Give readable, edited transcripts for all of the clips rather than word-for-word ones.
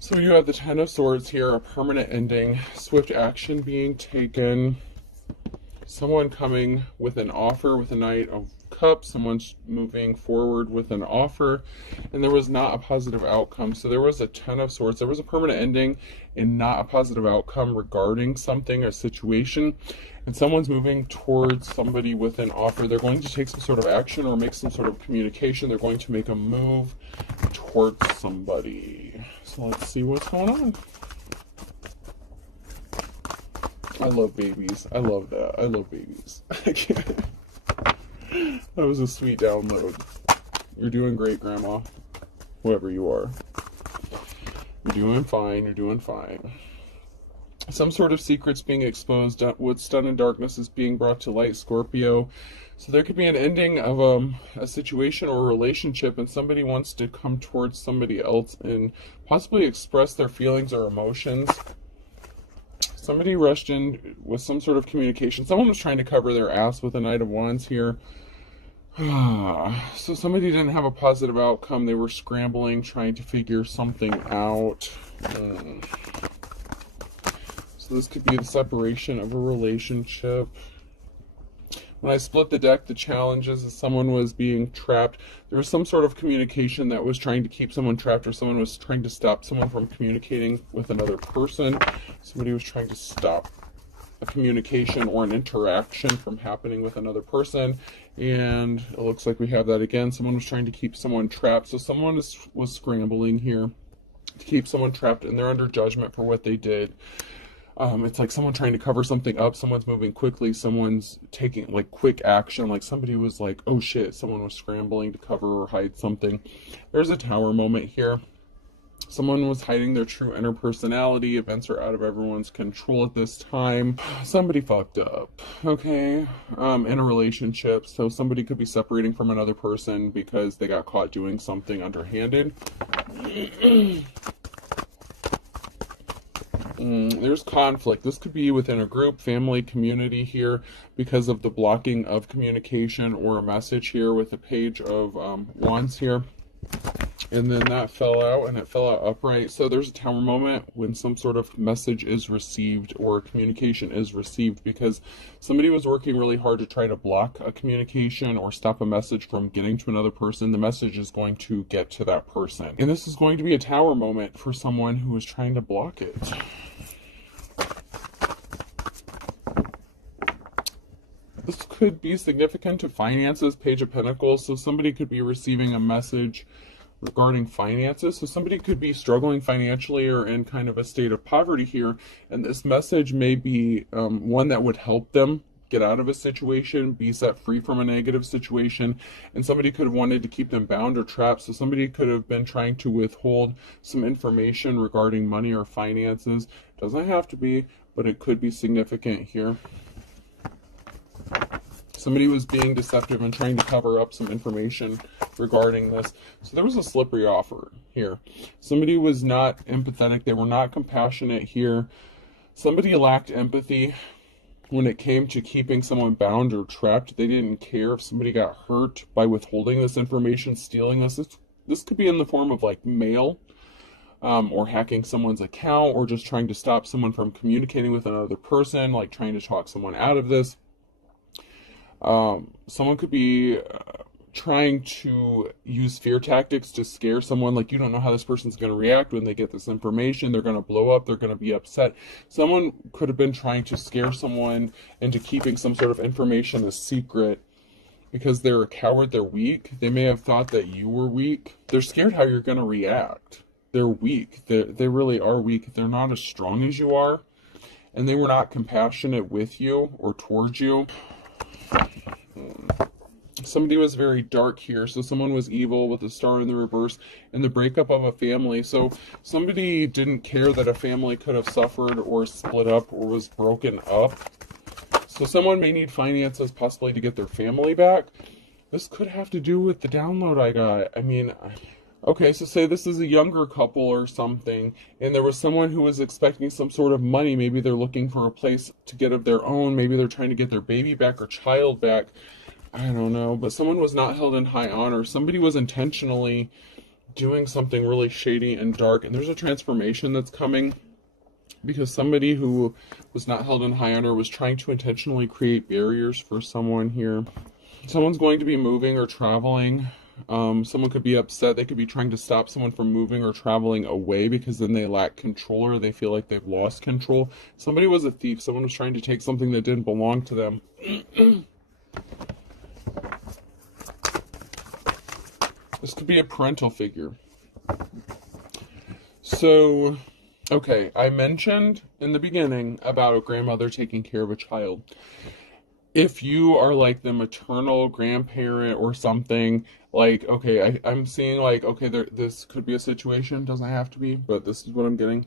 So you have the Ten of Swords here, a permanent ending, swift action being taken, someone coming with an offer with a Knight of Cups, someone's moving forward with an offer, and there was not a positive outcome. So there was a Ten of Swords, there was a permanent ending and not a positive outcome regarding something or situation, and someone's moving towards somebody with an offer. They're going to take some sort of action or make some sort of communication. They're going to make a move towards somebody. So let's see what's going on. I love babies. I love that. I love babies. That was a sweet download. You're doing great, Grandma. Whoever you are. You're doing fine. You're doing fine. Some sort of secrets being exposed. What's done in darkness is being brought to light, Scorpio. So there could be an ending of a situation or a relationship, and somebody wants to come towards somebody else and possibly express their feelings or emotions. Somebody rushed in with some sort of communication. Someone was trying to cover their ass with a Knight of Wands here. So somebody didn't have a positive outcome. They were scrambling, trying to figure something out. So this could be the separation of a relationship. When I split the deck, the challenges is someone was being trapped. There was some sort of communication that was trying to keep someone trapped, or someone was trying to stop someone from communicating with another person. Somebody was trying to stop a communication or an interaction from happening with another person. And it looks like we have that again. Someone was trying to keep someone trapped. So someone was scrambling here to keep someone trapped, and they're under judgment for what they did. It's like someone trying to cover something up, someone's moving quickly, someone's taking like quick action, like somebody was like, oh shit, someone was scrambling to cover or hide something. There's a Tower moment here. Someone was hiding their true inner personality. Events are out of everyone's control at this time. Somebody fucked up, okay, in a relationship. So somebody could be separating from another person because they got caught doing something underhanded. There's conflict. This could be within a group, family, community here because of the blocking of communication or a message here with the Page of Wands here. And then that fell out, and it fell out upright. So there's a Tower moment when some sort of message is received or communication is received because somebody was working really hard to try to block a communication or stop a message from getting to another person. The message is going to get to that person. And this is going to be a Tower moment for someone who is trying to block it. This could be significant to finances, Page of Pentacles. So somebody could be receiving a message regarding finances. So somebody could be struggling financially or in kind of a state of poverty here. And this message may be one that would help them get out of a situation, be set free from a negative situation. And somebody could have wanted to keep them bound or trapped. So somebody could have been trying to withhold some information regarding money or finances. Doesn't have to be, but it could be significant here. Somebody was being deceptive and trying to cover up some information regarding this. So there was a slippery offer here. Somebody was not empathetic. They were not compassionate here. Somebody lacked empathy when it came to keeping someone bound or trapped. They didn't care if somebody got hurt by withholding this information, stealing this. This could be in the form of like mail, or hacking someone's account, or just trying to stop someone from communicating with another person, like trying to talk someone out of this. Someone could be trying to use fear tactics to scare someone, like you don't know how this person's going to react when they get this information. They're going to blow up. They're going to be upset. Someone could have been trying to scare someone into keeping some sort of information a secret because they're a coward. They're weak. They may have thought that you were weak. They're scared how you're going to react. They're weak. They really are weak. They're not as strong as you are, and they were not compassionate with you or towards you. Somebody was very dark here. So someone was evil with the Star in the reverse, and the breakup of a family. So somebody didn't care that a family could have suffered or split up or was broken up. So someone may need finances possibly to get their family back. This could have to do with the download I got. I mean, okay, so say this is a younger couple or something, and there was someone who was expecting some sort of money. Maybe they're looking for a place to get of their own. Maybe they're trying to get their baby back or child back. I don't know, but someone was not held in high honor. Somebody was intentionally doing something really shady and dark, and there's a transformation that's coming because somebody who was not held in high honor was trying to intentionally create barriers for someone here. Someone's going to be moving or traveling. Someone could be upset. They could be trying to stop someone from moving or traveling away because then they lack control or they feel like they've lost control. Somebody was a thief. Someone was trying to take something that didn't belong to them. This could be a parental figure. So, okay, I mentioned in the beginning about a grandmother taking care of a child. If you are like the maternal grandparent or something, like, okay, I'm seeing like, okay, this could be a situation, doesn't have to be, but this is what I'm getting.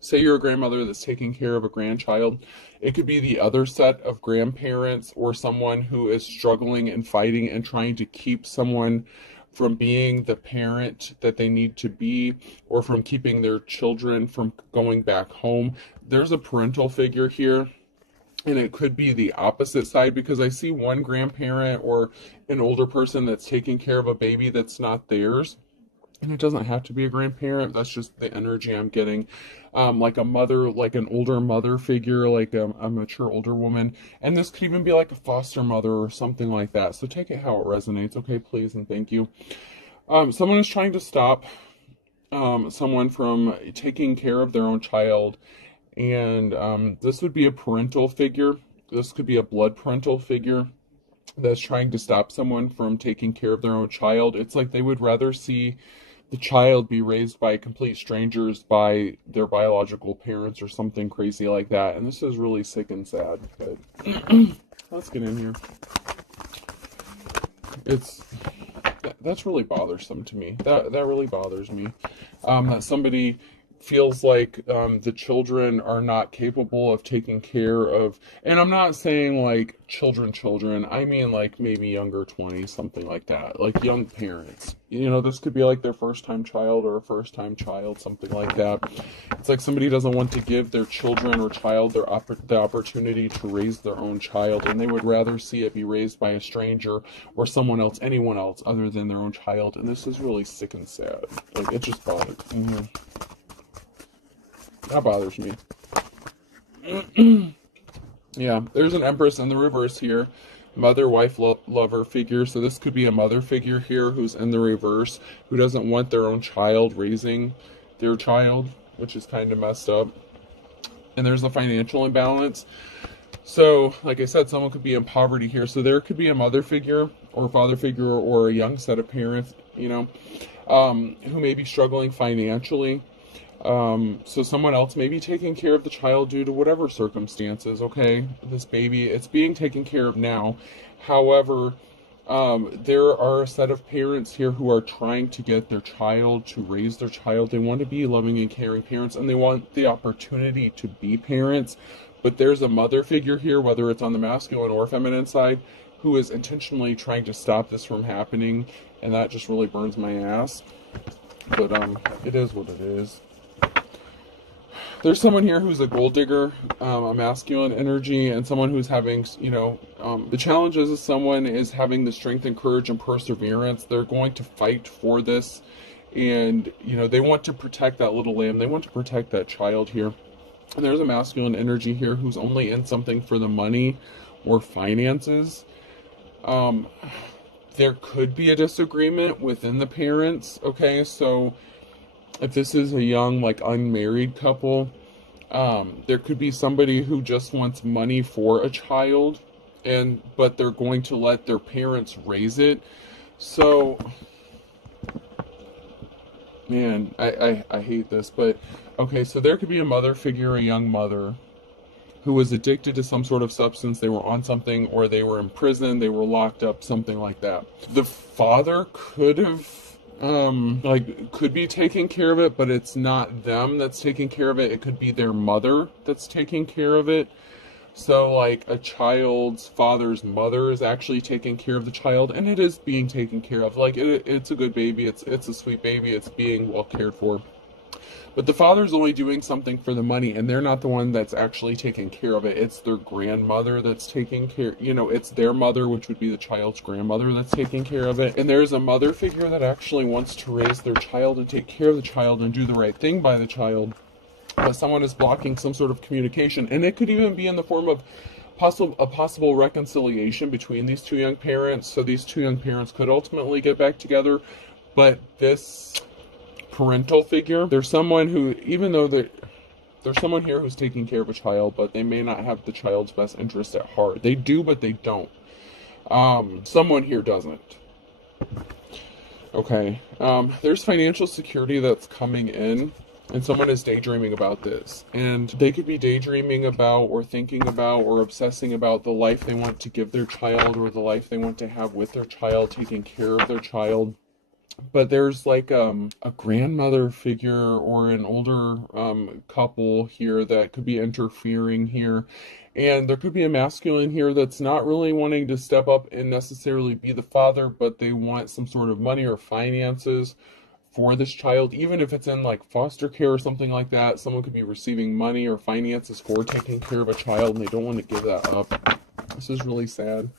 Say you're a grandmother that's taking care of a grandchild. It could be the other set of grandparents or someone who is struggling and fighting and trying to keep someone from being the parent that they need to be, or from keeping their children from going back home. There's a parental figure here. And it could be the opposite side, because I see one grandparent or an older person that's taking care of a baby that's not theirs. And it doesn't have to be a grandparent. That's just the energy I'm getting. Like a mother, like an older mother figure, like a mature older woman. And this could even be like a foster mother or something like that. So take it how it resonates. Okay, please and thank you. Someone is trying to stop someone from taking care of their own child. And this would be a parental figure. This could be a blood parental figure that's trying to stop someone from taking care of their own child. It's like they would rather see the child be raised by complete strangers, by their biological parents or something crazy like that. And this is really sick and sad. But let's get in here. That's really bothersome to me. That really bothers me. That somebody feels like the children are not capable of taking care of, and I'm not saying like children, I mean like maybe younger 20s, something like that, like young parents. You know, this could be like their first time child or a first time child, something like that. It's like somebody doesn't want to give their children or child the opportunity to raise their own child, and they would rather see it be raised by a stranger or someone else, anyone else other than their own child. And this is really sick and sad. Like, it just bothers me. That bothers me. Yeah, there's an Empress in the reverse here. Mother, wife, lover figure. So this could be a mother figure here who's in the reverse, who doesn't want their own child raising their child, which is kind of messed up. And there's a financial imbalance. So, like I said, someone could be in poverty here. So there could be a mother figure or a father figure or a young set of parents, you know, who may be struggling financially. So someone else may be taking care of the child due to whatever circumstances, okay? This baby, it's being taken care of now. However, there are a set of parents here who are trying to get their child to raise their child. They want to be loving and caring parents, and they want the opportunity to be parents. But there's a mother figure here, whether it's on the masculine or feminine side, who is intentionally trying to stop this from happening, and that just really burns my ass. But it is what it is. There's someone here who's a gold digger, a masculine energy, and someone who's having, you know, the challenge is someone is having the strength and courage and perseverance. They're going to fight for this, and, you know, they want to protect that little lamb. They want to protect that child here. And there's a masculine energy here who's only in something for the money or finances. There could be a disagreement within the parents, okay? So if this is a young, like, unmarried couple, there could be somebody who just wants money for a child, but they're going to let their parents raise it. So, man, I hate this, but, okay, so there could be a mother figure, a young mother, who was addicted to some sort of substance. They were on something, or they were in prison, they were locked up, something like that. The father could have could be taking care of it, but it's not them that's taking care of it. It could be their mother that's taking care of it. So, like, a child's father's mother is actually taking care of the child, and it is being taken care of. Like, it's a good baby. It's a sweet baby. It's being well cared for. But the father's only doing something for the money, and they're not the one that's actually taking care of it. It's their grandmother that's taking care, it's their mother, which would be the child's grandmother, that's taking care of it. And there's a mother figure that actually wants to raise their child and take care of the child and do the right thing by the child. But someone is blocking some sort of communication, and it could even be in the form of a possible reconciliation between these two young parents. So these two young parents could ultimately get back together, but this parental figure, there's someone who, even though there's someone here who's taking care of a child, but they may not have the child's best interest at heart. They do, but they don't. Someone here doesn't. Okay. There's financial security that's coming in, and someone is daydreaming about this. And they could be daydreaming about, or thinking about, or obsessing about the life they want to give their child, or the life they want to have with their child, taking care of their child. But there's like a grandmother figure or an older couple here that could be interfering here. And there could be a masculine here that's not really wanting to step up and necessarily be the father, but they want some sort of money or finances for this child, even if it's in like foster care or something like that. Someone could be receiving money or finances for taking care of a child, and they don't want to give that up. This is really sad.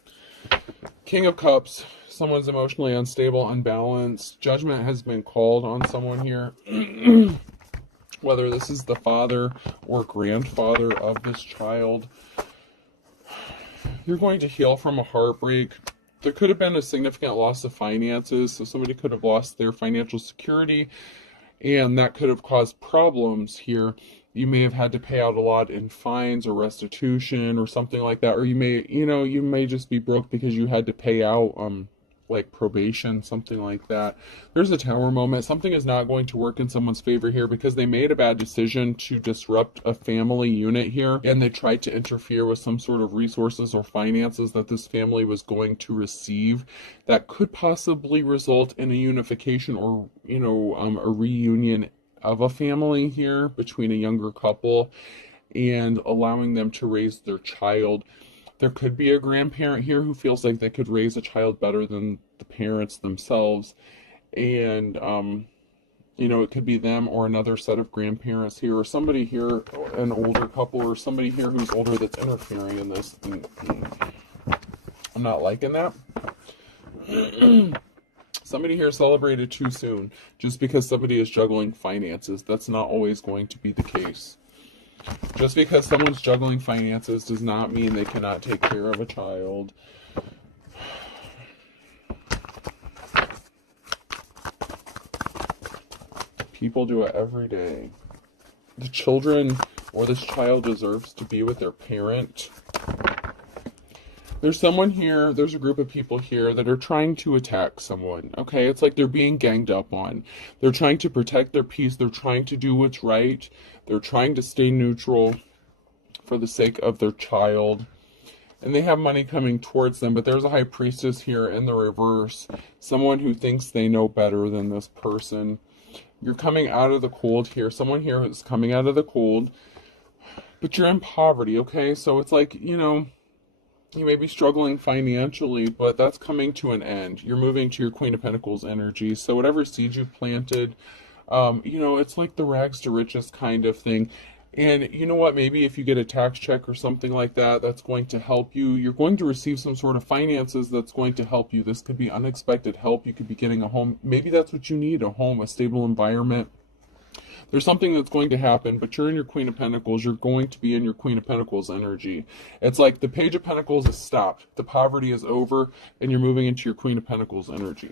King of Cups. Someone's emotionally unstable, unbalanced. Judgment has been called on someone here. Whether this is the father or grandfather of this child. You're going to heal from a heartbreak. There could have been a significant loss of finances. So somebody could have lost their financial security, and that could have caused problems here. You may have had to pay out a lot in fines or restitution or something like that. Or you may just be broke because you had to pay out like probation, something like that. There's a Tower moment. Something is not going to work in someone's favor here because they made a bad decision to disrupt a family unit here, and they tried to interfere with some sort of resources or finances that this family was going to receive that could possibly result in a unification or a reunion of a family here between a younger couple and allowing them to raise their child. There could be a grandparent here who feels like they could raise a child better than the parents themselves. And, it could be them or another set of grandparents here, or somebody here, an older couple, or somebody here who's older that's interfering in this. I'm not liking that. Somebody here celebrated too soon. Just because somebody is juggling finances, that's not always going to be the case. Just because someone's juggling finances does not mean they cannot take care of a child. People do it every day. The children or this child deserves to be with their parent. There's someone here, there's a group of people here that are trying to attack someone, okay? It's like they're being ganged up on. They're trying to protect their peace. They're trying to do what's right. They're trying to stay neutral for the sake of their child. And they have money coming towards them, but there's a high priestess here in the reverse. Someone who thinks they know better than this person. You're coming out of the cold here. Someone here is coming out of the cold, but you're in poverty, okay? So it's like, you may be struggling financially, but that's coming to an end. You're moving to your Queen of Pentacles energy. So whatever seeds you planted, it's like the rags to riches kind of thing. And you know what? Maybe if you get a tax check or something like that, that's going to help you. You're going to receive some sort of finances that's going to help you. This could be unexpected help. You could be getting a home. Maybe that's what you need, a home, a stable environment. There's something that's going to happen, but you're in your Queen of Pentacles. You're going to be in your Queen of Pentacles energy. It's like the Page of Pentacles is stopped. The poverty is over, and you're moving into your Queen of Pentacles energy.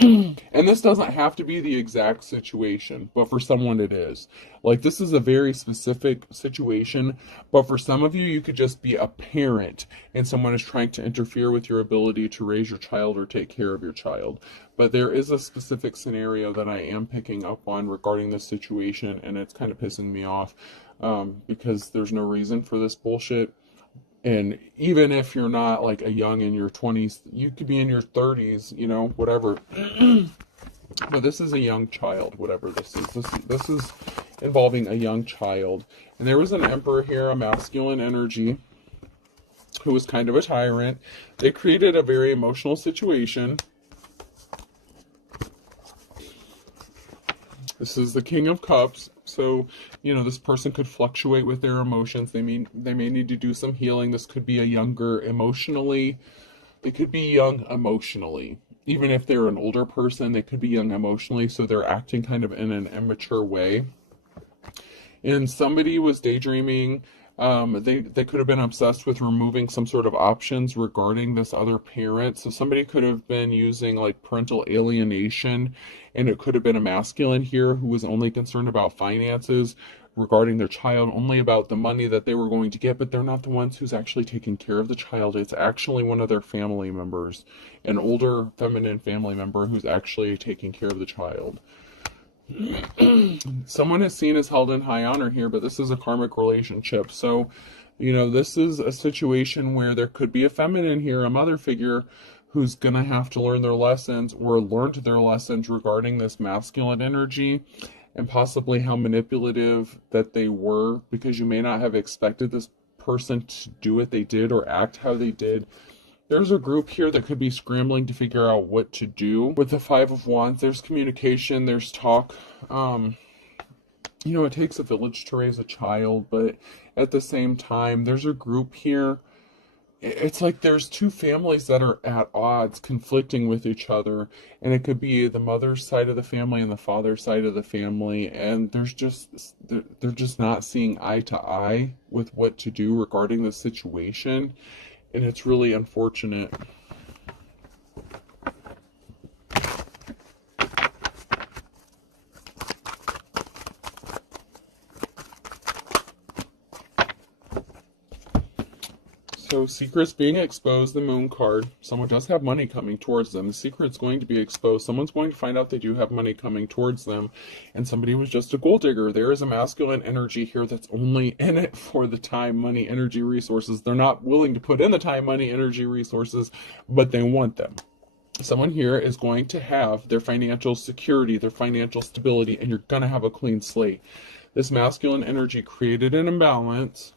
And this doesn't have to be the exact situation, but for someone it is. Like, this is a very specific situation, but for some of you, you could just be a parent, and someone is trying to interfere with your ability to raise your child or take care of your child. But there is a specific scenario that I am picking up on regarding this situation, and it's kind of pissing me off because there's no reason for this bullshit. And even if you're not like a young in your 20s, you could be in your 30s, whatever. But this is a young child, whatever this is. This is involving a young child. And there was an emperor here, a masculine energy, who was kind of a tyrant. They created a very emotional situation. This is the King of Cups. So, this person could fluctuate with their emotions. They may need to do some healing. This could be a younger emotionally. They could be young emotionally. Even if they're an older person, they could be young emotionally, so they're acting kind of in an immature way. And somebody was daydreaming. They could have been obsessed with removing some sort of options regarding this other parent. So somebody could have been using like parental alienation, and it could have been a masculine here who was only concerned about finances regarding their child, only about the money that they were going to get, but they're not the ones who's actually taking care of the child. It's actually one of their family members, an older feminine family member who's actually taking care of the child. Someone is seen as held in high honor here, but this is a karmic relationship. So, this is a situation where there could be a feminine here, a mother figure, who's going to have to learn their lessons or learned their lessons regarding this masculine energy and possibly how manipulative that they were, because you may not have expected this person to do what they did or act how they did. There's a group here that could be scrambling to figure out what to do. With the Five of Wands, there's communication, there's talk. It takes a village to raise a child, but at the same time, there's a group here. It's like there's two families that are at odds, conflicting with each other, and it could be the mother's side of the family and the father's side of the family, and they're just not seeing eye to eye with what to do regarding the situation, and it's really unfortunate. So secrets being exposed, the Moon card. Someone does have money coming towards them. The secret's going to be exposed. Someone's going to find out they do have money coming towards them. And somebody was just a gold digger. There is a masculine energy here that's only in it for the time, money, energy, resources. They're not willing to put in the time, money, energy, resources, but they want them. Someone here is going to have their financial security, their financial stability, and you're going to have a clean slate. This masculine energy created an imbalance.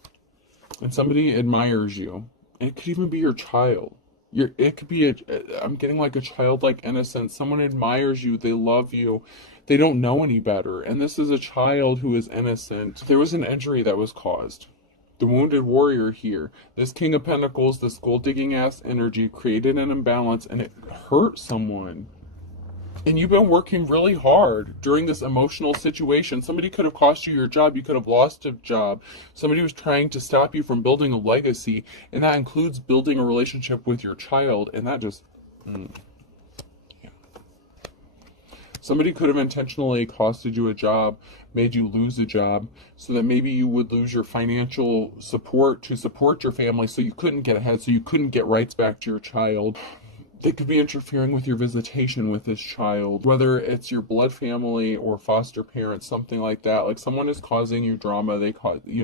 And somebody admires you. It could even be your child. It could be I'm getting like a childlike innocence. Someone admires you. They love you. They don't know any better. And this is a child who is innocent. There was an injury that was caused. The wounded warrior here. This King of Pentacles, this gold digging ass energy created an imbalance and it hurt someone. And you've been working really hard during this emotional situation. Somebody could have cost you your job. You could have lost a job. Somebody was trying to stop you from building a legacy. And that includes building a relationship with your child. And that just... yeah. Somebody could have intentionally costed you a job, made you lose a job, so that maybe you would lose your financial support to support your family, so you couldn't get ahead, so you couldn't get rights back to your child. They could be interfering with your visitation with this child, whether it's your blood family or foster parents, something like that. Like someone is causing you drama.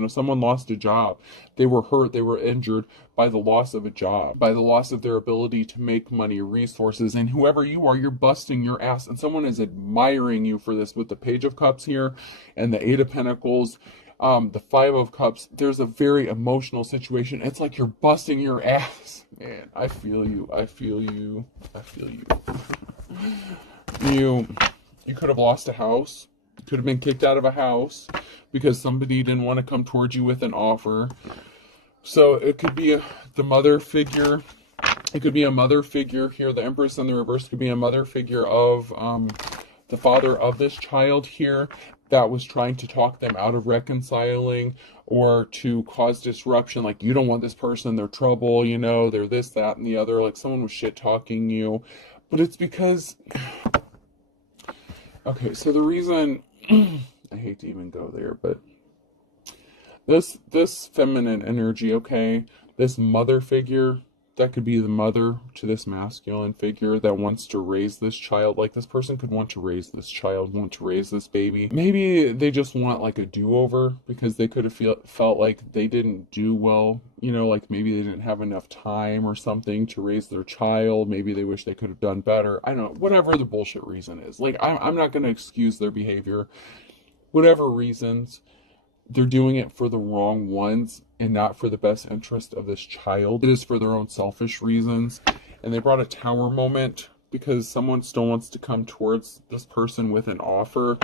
Someone lost a job. They were hurt. They were injured by the loss of a job, by the loss of their ability to make money, resources. And whoever you are, you're busting your ass. And someone is admiring you for this with the Page of Cups here and the Eight of Pentacles. The Five of Cups, there's a very emotional situation. It's like you're busting your ass. Man, I feel you. I feel you. I feel you. You could have lost a house. You could have been kicked out of a house because somebody didn't want to come towards you with an offer. So it could be the mother figure. It could be a mother figure here. The Empress in the reverse could be a mother figure of the father of this child here that was trying to talk them out of reconciling or to cause disruption. Like, you don't want this person, they're trouble, they're this, that, and the other. Like, someone was shit-talking you. But it's because... Okay, so the reason... I hate to even go there, but... This feminine energy, okay? This mother figure... That could be the mother to this masculine figure that wants to raise this child. Like, this person could want to raise this child, want to raise this baby. Maybe they just want, like, a do-over because they could have felt like they didn't do well. Like maybe they didn't have enough time or something to raise their child. Maybe they wish they could have done better. I don't know. Whatever the bullshit reason is. Like, I'm not going to excuse their behavior. Whatever reasons... They're doing it for the wrong ones and not for the best interest of this child. It is for their own selfish reasons. And they brought a tower moment because someone still wants to come towards this person with an offer.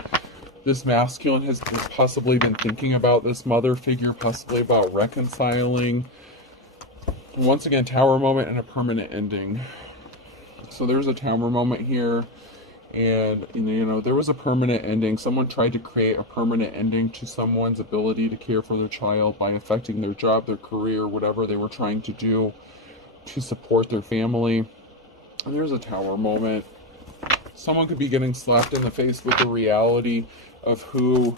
This masculine has possibly been thinking about this mother figure, possibly about reconciling. Once again, Tower moment and a permanent ending. So there's a Tower moment here. And, you know, there was a permanent ending. Someone tried to create a permanent ending to someone's ability to care for their child by affecting their job, their career, whatever they were trying to do to support their family. And there's a Tower moment. Someone could be getting slapped in the face with the reality of who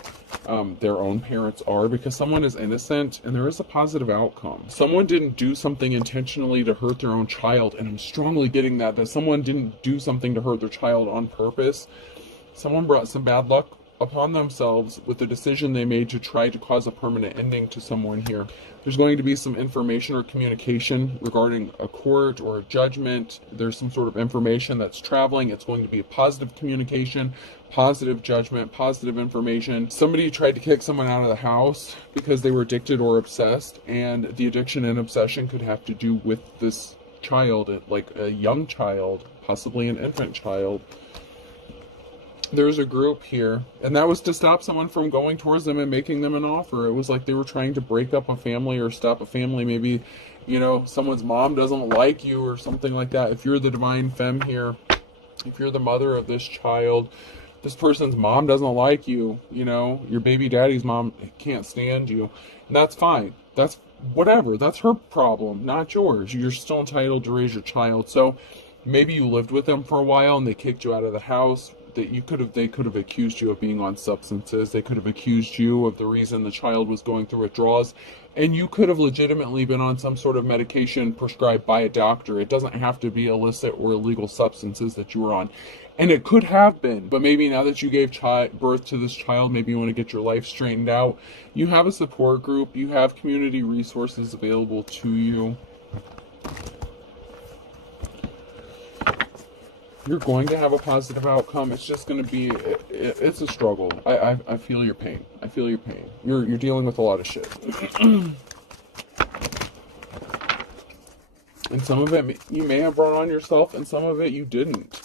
their own parents are, because someone is innocent and there is a positive outcome. Someone didn't do something intentionally to hurt their own child, and I'm strongly getting that someone didn't do something to hurt their child on purpose. Someone brought some bad luck upon themselves with the decision they made to try to cause a permanent ending to someone here. There's going to be some information or communication regarding a court or a judgment. There's some sort of information that's traveling. It's going to be a positive communication, positive judgment, positive information. Somebody tried to kick someone out of the house because they were addicted or obsessed, and the addiction and obsession could have to do with this child, like a young child, possibly an infant child. There's a group here, and that was to stop someone from going towards them and making them an offer. It was like they were trying to break up a family or stop a family. Maybe, you know, someone's mom doesn't like you or something like that. If you're the divine femme here, if you're the mother of this child, this person's mom doesn't like you, you know, your baby daddy's mom can't stand you, and that's fine. That's whatever. That's her problem, not yours. You're still entitled to raise your child. So maybe you lived with them for a while and they kicked you out of the house. That they could have accused you of being on substances. They could have accused you of the reason the child was going through withdrawals, and you could have legitimately been on some sort of medication prescribed by a doctor. It doesn't have to be illicit or illegal substances that you were on, and it could have been. But maybe now that you gave birth to this child, maybe you want to get your life straightened out. You have a support group. You have community resources available to you. You're going to have a positive outcome. It's just going to be, it's a struggle. I feel your pain. I feel your pain. You're dealing with a lot of shit. And some of it you may have brought on yourself, and some of it you didn't.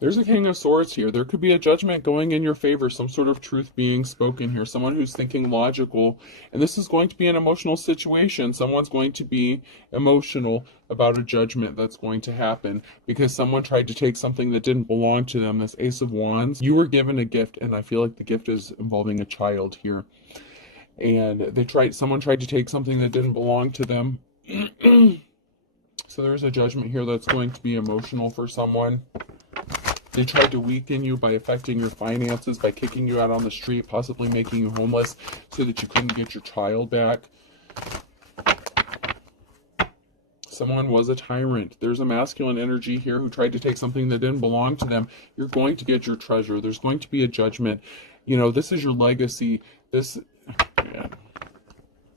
There's a King of Swords here. There could be a judgment going in your favor, some sort of truth being spoken here, someone who's thinking logical, and this is going to be an emotional situation. Someone's going to be emotional about a judgment that's going to happen because someone tried to take something that didn't belong to them. This Ace of Wands, you were given a gift, and I feel like the gift is involving a child here. And someone tried to take something that didn't belong to them. So there's a judgment here that's going to be emotional for someone. They tried to weaken you by affecting your finances, by kicking you out on the street, possibly making you homeless so that you couldn't get your child back. Someone was a tyrant. There's a masculine energy here who tried to take something that didn't belong to them. You're going to get your treasure. There's going to be a judgment. You know, this is your legacy.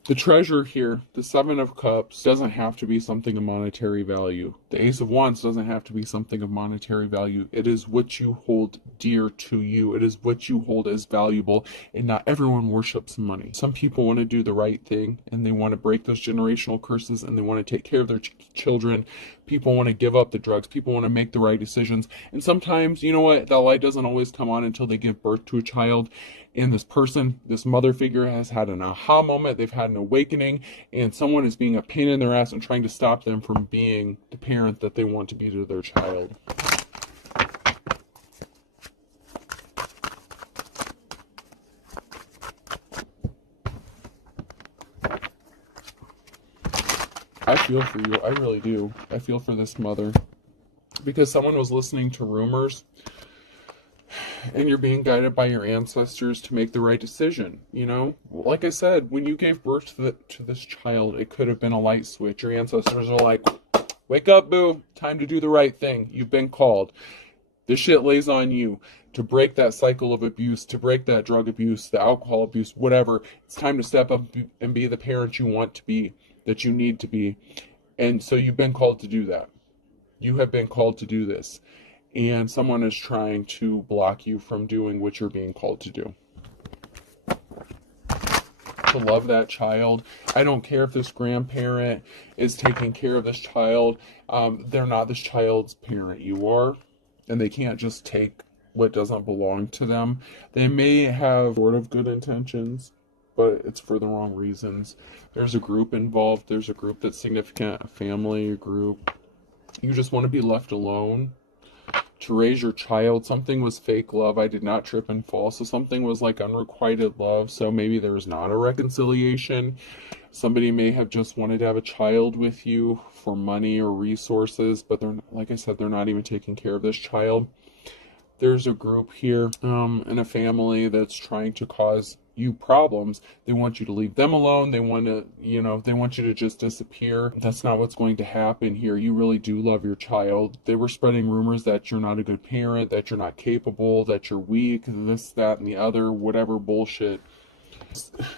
The treasure here, the Seven of Cups, doesn't have to be something of monetary value. The Ace of Wands doesn't have to be something of monetary value. It is what you hold dear to you. It is what you hold as valuable, and not everyone worships money. Some people want to do the right thing, and they want to break those generational curses, and they want to take care of their children. People want to give up the drugs. People want to make the right decisions. And sometimes, you know what, that light doesn't always come on until they give birth to a child. And this person, this mother figure, has had an aha moment. They've had an awakening, and someone is being a pain in their ass and trying to stop them from being the parent that they want to be to their child. I feel for you. I really do. I feel for this mother. Because someone was listening to rumors, and you're being guided by your ancestors to make the right decision. You know, like I said, when you gave birth to this child, it could have been a light switch. Your ancestors are like, wake up, boo, time to do the right thing. You've been called. This shit lays on you to break that cycle of abuse, to break that drug abuse, the alcohol abuse, whatever. It's time to step up and be the parent you want to be, that you need to be. And so you've been called to do that. You have been called to do this. And someone is trying to block you from doing what you're being called to do. To love that child. I don't care if this grandparent is taking care of this child. They're not this child's parent. You are. And they can't just take what doesn't belong to them. They may have sort of good intentions, but it's for the wrong reasons. There's a group involved. There's a group that's significant, a family, a group. You just want to be left alone to raise your child. Something was fake love. I did not trip and fall. So something was like unrequited love. So maybe there was not a reconciliation. Somebody may have just wanted to have a child with you for money or resources, but they're, like I said, they're not even taking care of this child. There's a group here and a family that's trying to cause you problems. They want you to leave them alone. They want to, they want you to just disappear. That's not what's going to happen here. You really do love your child. They were spreading rumors that you're not a good parent, that you're not capable, that you're weak, this, that, and the other, whatever bullshit.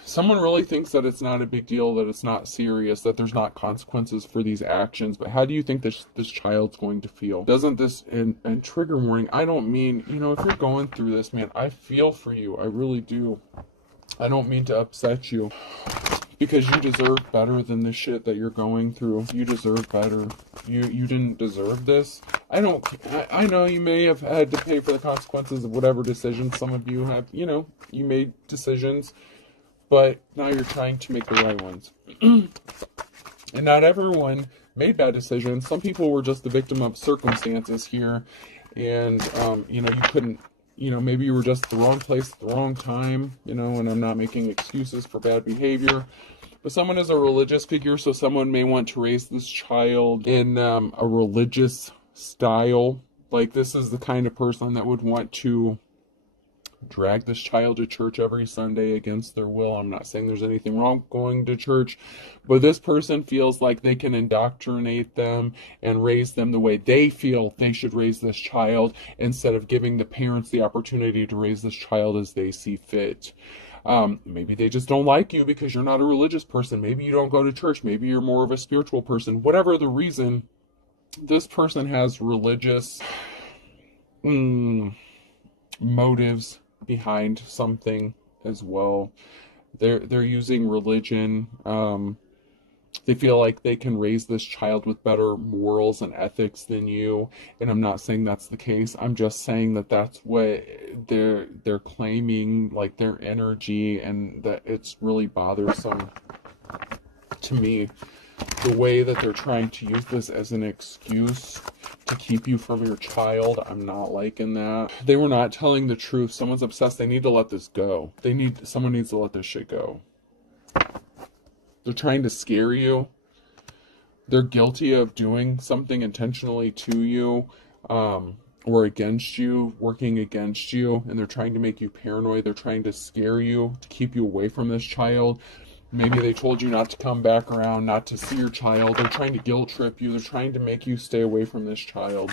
Someone really thinks that it's not a big deal, that it's not serious, that there's not consequences for these actions. But how do you think this child's going to feel? Doesn't this, and trigger warning, I don't mean, if you're going through this, man, I feel for you. I really do. I don't mean to upset you, because you deserve better than the shit that you're going through. You deserve better. You didn't deserve this. I know you may have had to pay for the consequences of whatever decisions some of you have, you made decisions, but now you're trying to make the right ones. And not everyone made bad decisions. Some people were just the victim of circumstances here, and you couldn't, maybe you were just at the wrong place at the wrong time, and I'm not making excuses for bad behavior. But someone is a religious figure, so someone may want to raise this child in a religious style. Like, this is the kind of person that would want to drag this child to church every Sunday against their will. I'm not saying there's anything wrong going to church, but this person feels like they can indoctrinate them and raise them the way they feel they should raise this child, instead of giving the parents the opportunity to raise this child as they see fit. Maybe they just don't like you because you're not a religious person. Maybe you don't go to church. Maybe you're more of a spiritual person. Whatever the reason, this person has religious motives behind something as well. They're using religion. They feel like they can raise this child with better morals and ethics than you, and I'm not saying that's the case. I'm just saying that that's what they're claiming, like their energy, and that it's really bothersome to me, the way that they're trying to use this as an excuse to keep you from your child. I'm not liking that. They were not telling the truth. Someone's obsessed. They need to let this go. Someone needs to let this shit go. They're trying to scare you. They're guilty of doing something intentionally to you, or against you, working against you, and they're trying to make you paranoid. They're trying to scare you, to keep you away from this child. Maybe they told you not to come back around, not to see your child. They're trying to guilt trip you. They're trying to make you stay away from this child.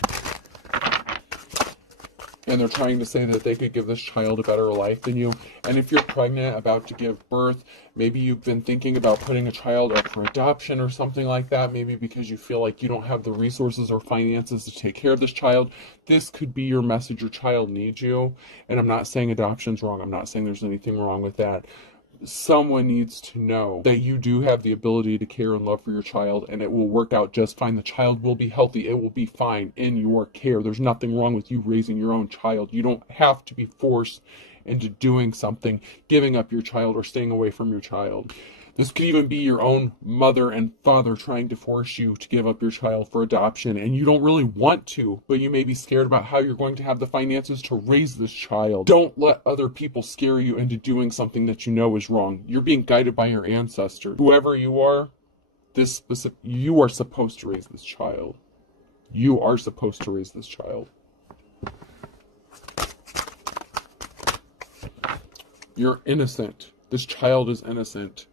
And they're trying to say that they could give this child a better life than you. And if you're pregnant, about to give birth, maybe you've been thinking about putting a child up for adoption or something like that, maybe because you feel like you don't have the resources or finances to take care of this child. This could be your message. Your child needs you. And I'm not saying adoption's wrong. I'm not saying there's anything wrong with that. Someone needs to know that you do have the ability to care and love for your child, and it will work out just fine. The child will be healthy. It will be fine in your care. There's nothing wrong with you raising your own child. You don't have to be forced into doing something, giving up your child or staying away from your child. This could even be your own mother and father trying to force you to give up your child for adoption, and you don't really want to, but you may be scared about how you're going to have the finances to raise this child. Don't let other people scare you into doing something that you know is wrong. You're being guided by your ancestors. Whoever you are, you are supposed to raise this child. You are supposed to raise this child. You're innocent. This child is innocent.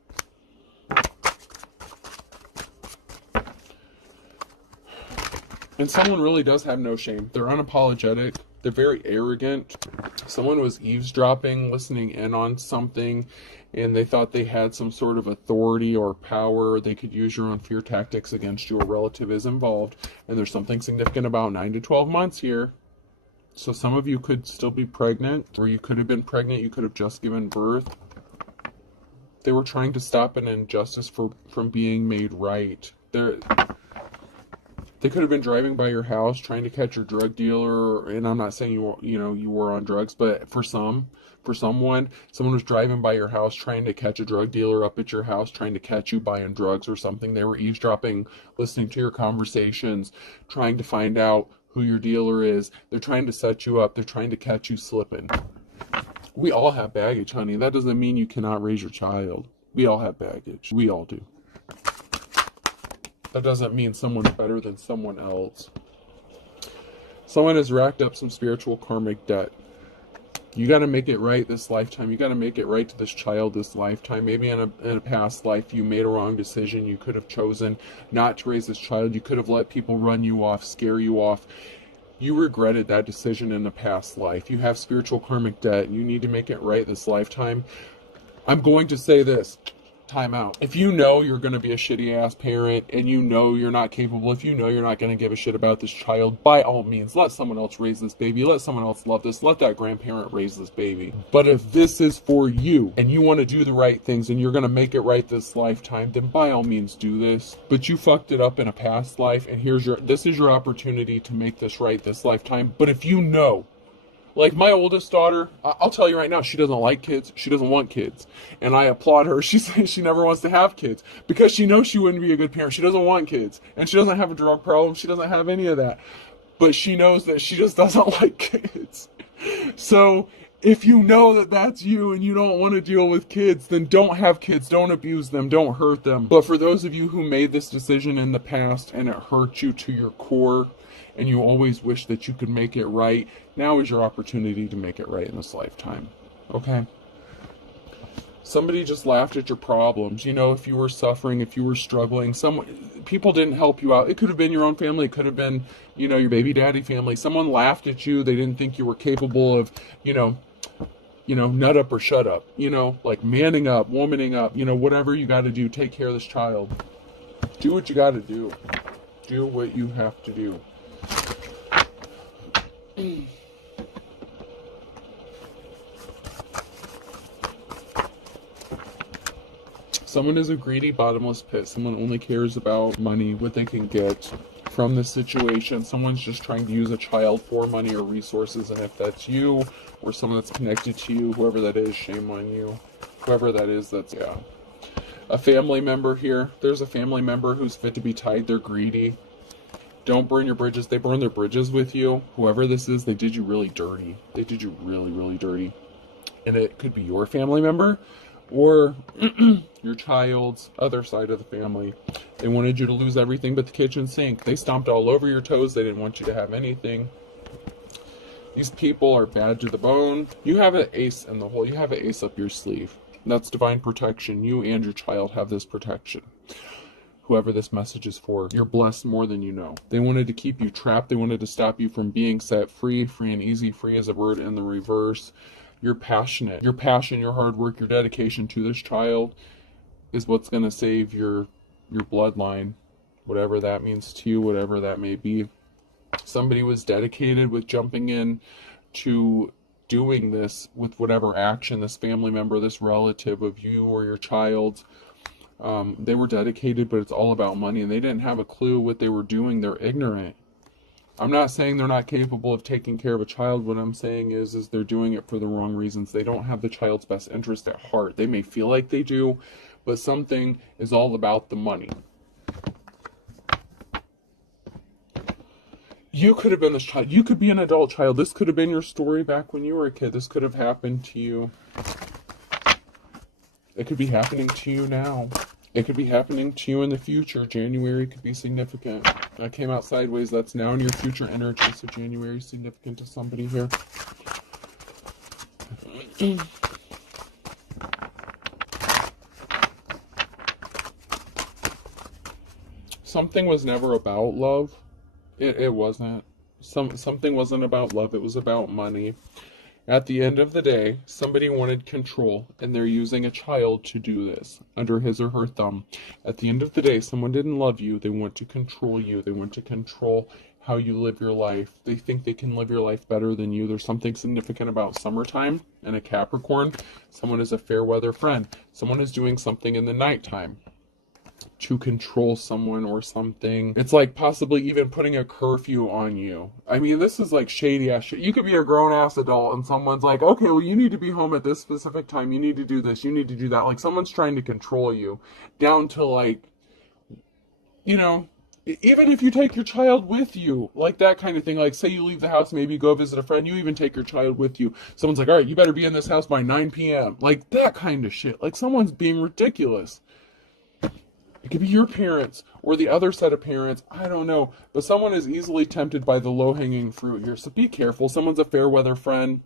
And someone really does have no shame. They're unapologetic. They're very arrogant. Someone was eavesdropping, listening in on something, and they thought they had some sort of authority or power. They could use your own fear tactics against you. A relative is involved. And there's something significant about 9 to 12 months here. So some of you could still be pregnant, or you could have been pregnant. You could have just given birth. They were trying to stop an injustice from being made right. They could have been driving by your house trying to catch your drug dealer, and I'm not saying you were on drugs, but for someone was driving by your house trying to catch a drug dealer up at your house, trying to catch you buying drugs or something. They were eavesdropping, listening to your conversations, trying to find out who your dealer is. They're trying to set you up. They're trying to catch you slipping. We all have baggage, honey. That doesn't mean you cannot raise your child. We all have baggage. We all do. That doesn't mean someone's better than someone else. Someone has racked up some spiritual karmic debt. You got to make it right this lifetime. You got to make it right to this child this lifetime. Maybe in a past life you made a wrong decision. You could have chosen not to raise this child. You could have let people run you off, scare you off. You regretted that decision in a past life. You have spiritual karmic debt. You need to make it right this lifetime. I'm going to say this. Time out. If you know you're going to be a shitty ass parent and you know you're not capable, if you know you're not going to give a shit about this child, by all means, let someone else raise this baby. Let someone else love this. Let that grandparent raise this baby. But if this is for you and you want to do the right things and you're going to make it right this lifetime, then by all means do this. But you fucked it up in a past life, and this is your opportunity to make this right this lifetime. But if you know, like my oldest daughter, I'll tell you right now, she doesn't like kids. She doesn't want kids. And I applaud her. She says she never wants to have kids because she knows she wouldn't be a good parent. She doesn't want kids. And she doesn't have a drug problem. She doesn't have any of that. But she knows that she just doesn't like kids. So if you know that that's you and you don't want to deal with kids, then don't have kids. Don't abuse them. Don't hurt them. But for those of you who made this decision in the past and it hurt you to your core, and you always wish that you could make it right, now is your opportunity to make it right in this lifetime. Okay? Somebody just laughed at your problems. You know, if you were suffering, if you were struggling, people didn't help you out. It could have been your own family. It could have been, your baby daddy family. Someone laughed at you. They didn't think you were capable of, nut up or shut up. Like manning up, womaning up, whatever you got to do. Take care of this child. Do what you got to do. Do what you have to do. Someone is a greedy, bottomless pit. Someone only cares about money, what they can get from the situation. Someone's just trying to use a child for money or resources, and if that's you or someone that's connected to you, whoever that is, shame on you. Whoever that is, a family member here. There's a family member who's fit to be tied. They're greedy. Don't burn your bridges. They burn their bridges with you. Whoever this is, they did you really dirty. They did you really, really dirty. And it could be your family member or your child's other side of the family. They wanted you to lose everything but the kitchen sink. They stomped all over your toes. They didn't want you to have anything. These people are bad to the bone. You have an ace in the hole. You have an ace up your sleeve. That's divine protection. You and your child have this protection. Whoever this message is for, you're blessed more than you know. They wanted to keep you trapped. They wanted to stop you from being set free. Free and easy. Free as a word in the reverse. You're passionate. Your passion, your hard work, your dedication to this child is what's going to save your bloodline. Whatever that means to you, whatever that may be. Somebody was dedicated with jumping in to doing this with whatever action, this family member, this relative of you or your child. They were dedicated, but it's all about money, and they didn't have a clue what they were doing. They're ignorant. I'm not saying they're not capable of taking care of a child. What I'm saying is they're doing it for the wrong reasons. They don't have the child's best interest at heart. They may feel like they do, but something is all about the money. You could have been this child. You could be an adult child. This could have been your story back when you were a kid. This could have happened to you. It could be happening to you now. It could be happening to you in the future. January could be significant. I came out sideways. That's now in your future energy. So January is significant to somebody here. Something was never about love. It wasn't. Something wasn't about love. It was about money. At the end of the day, somebody wanted control, and they're using a child to do this under his or her thumb. At the end of the day, someone didn't love you. They want to control you. They want to control how you live your life. They think they can live your life better than you. There's something significant about summertime and a Capricorn. Someone is a fair weather friend. Someone is doing something in the nighttime. to control someone or something. It's like possibly even putting a curfew on you. I mean, this is like shady ass shit. You could be a grown ass adult and someone's like, okay, well, you need to be home at this specific time. You need to do this. You need to do that. Like someone's trying to control you down to like, you know, even if you take your child with you, like that kind of thing. Like say you leave the house, maybe you go visit a friend, you even take your child with you. Someone's like, all right, you better be in this house by 9 p.m. Like that kind of shit. Like someone's being ridiculous. It could be your parents or the other set of parents. I don't know. But someone is easily tempted by the low-hanging fruit here. So be careful. Someone's a fair weather friend.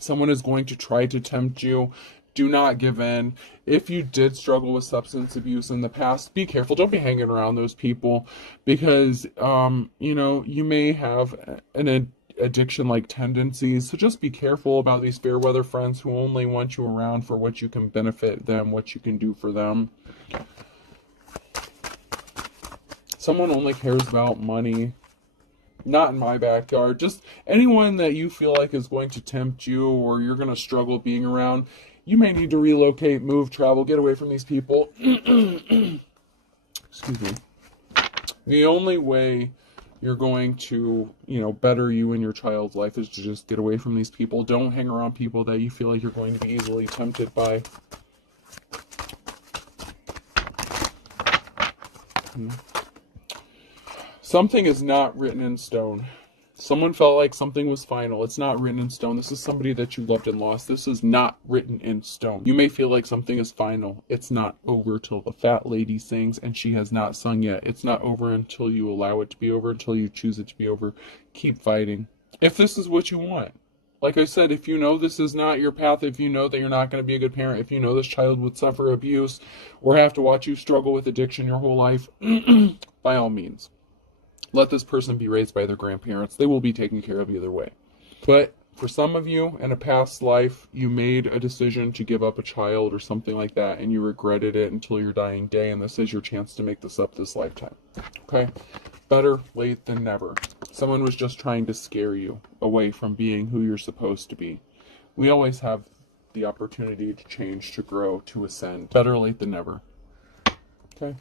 Someone is going to try to tempt you. Do not give in. If you did struggle with substance abuse in the past, be careful. Don't be hanging around those people because, you know, you may have an addiction-like tendencies. So just be careful about these fair weather friends who only want you around for what you can benefit them, what you can do for them. Someone only cares about money. Not in my backyard. Just anyone that you feel like is going to tempt you or you're going to struggle being around. You may need to relocate, move, travel, get away from these people. Excuse me. The only way you're going to, you know, better you and your child's life is to just get away from these people. Don't hang around people that you feel like you're going to be easily tempted by. Something is not written in stone. Someone felt like something was final. It's not written in stone. This is somebody that you loved and lost. This is not written in stone. You may feel like something is final. It's not over till the fat lady sings, and she has not sung yet. It's not over until you allow it to be over, until you choose it to be over. Keep fighting. If this is what you want. Like I said, if you know this is not your path, if you know that you're not going to be a good parent, if you know this child would suffer abuse or have to watch you struggle with addiction your whole life, by all means. Let this person be raised by their grandparents. They will be taken care of either way. But for some of you, in a past life, you made a decision to give up a child or something like that, and you regretted it until your dying day, and this is your chance to make this up this lifetime. Okay? Better late than never. Someone was just trying to scare you away from being who you're supposed to be. We always have the opportunity to change, to grow, to ascend. Better late than never. Okay?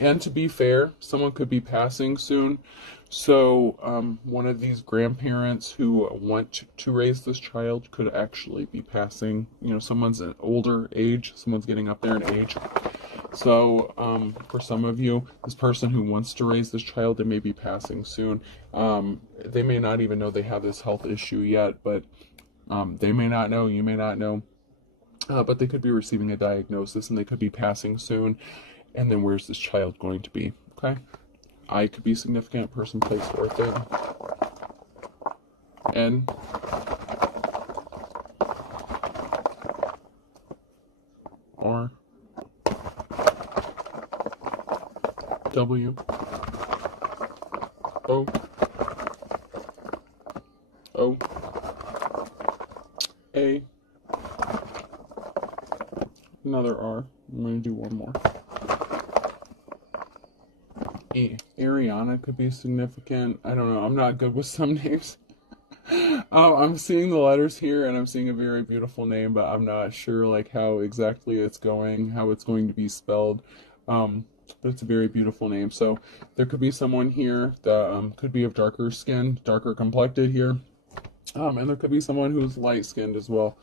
And to be fair, someone could be passing soon. So one of these grandparents who want to raise this child could actually be passing. You know, someone's an older age, someone's getting up there in age. So for some of you, this person who wants to raise this child, they may be passing soon. They may not even know they have this health issue yet, but they may not know, you may not know. But they could be receiving a diagnosis and they could be passing soon. And then where's this child going to be? Okay? I could be significant, person, place, or thing. N. R. W. O. O. A. Another R. I'm going to do one more. Ariana could be significant. I don't know. I'm not good with some names. I'm seeing the letters here and I'm seeing a very beautiful name, but I'm not sure like how exactly it's going, how it's going to be spelled. But it's a very beautiful name. So there could be someone here that could be of darker skin, darker complected here. And there could be someone who's light skinned as well.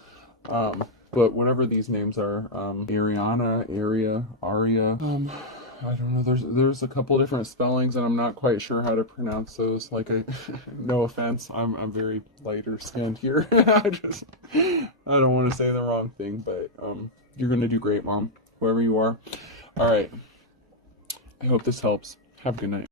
But whatever these names are, Ariana, Aria, I don't know. There's a couple different spellings, and I'm not quite sure how to pronounce those. Like, no offense, I'm very lighter skinned here. I don't want to say the wrong thing, but you're gonna do great, Mom. Whoever you are. All right. I hope this helps. Have a good night.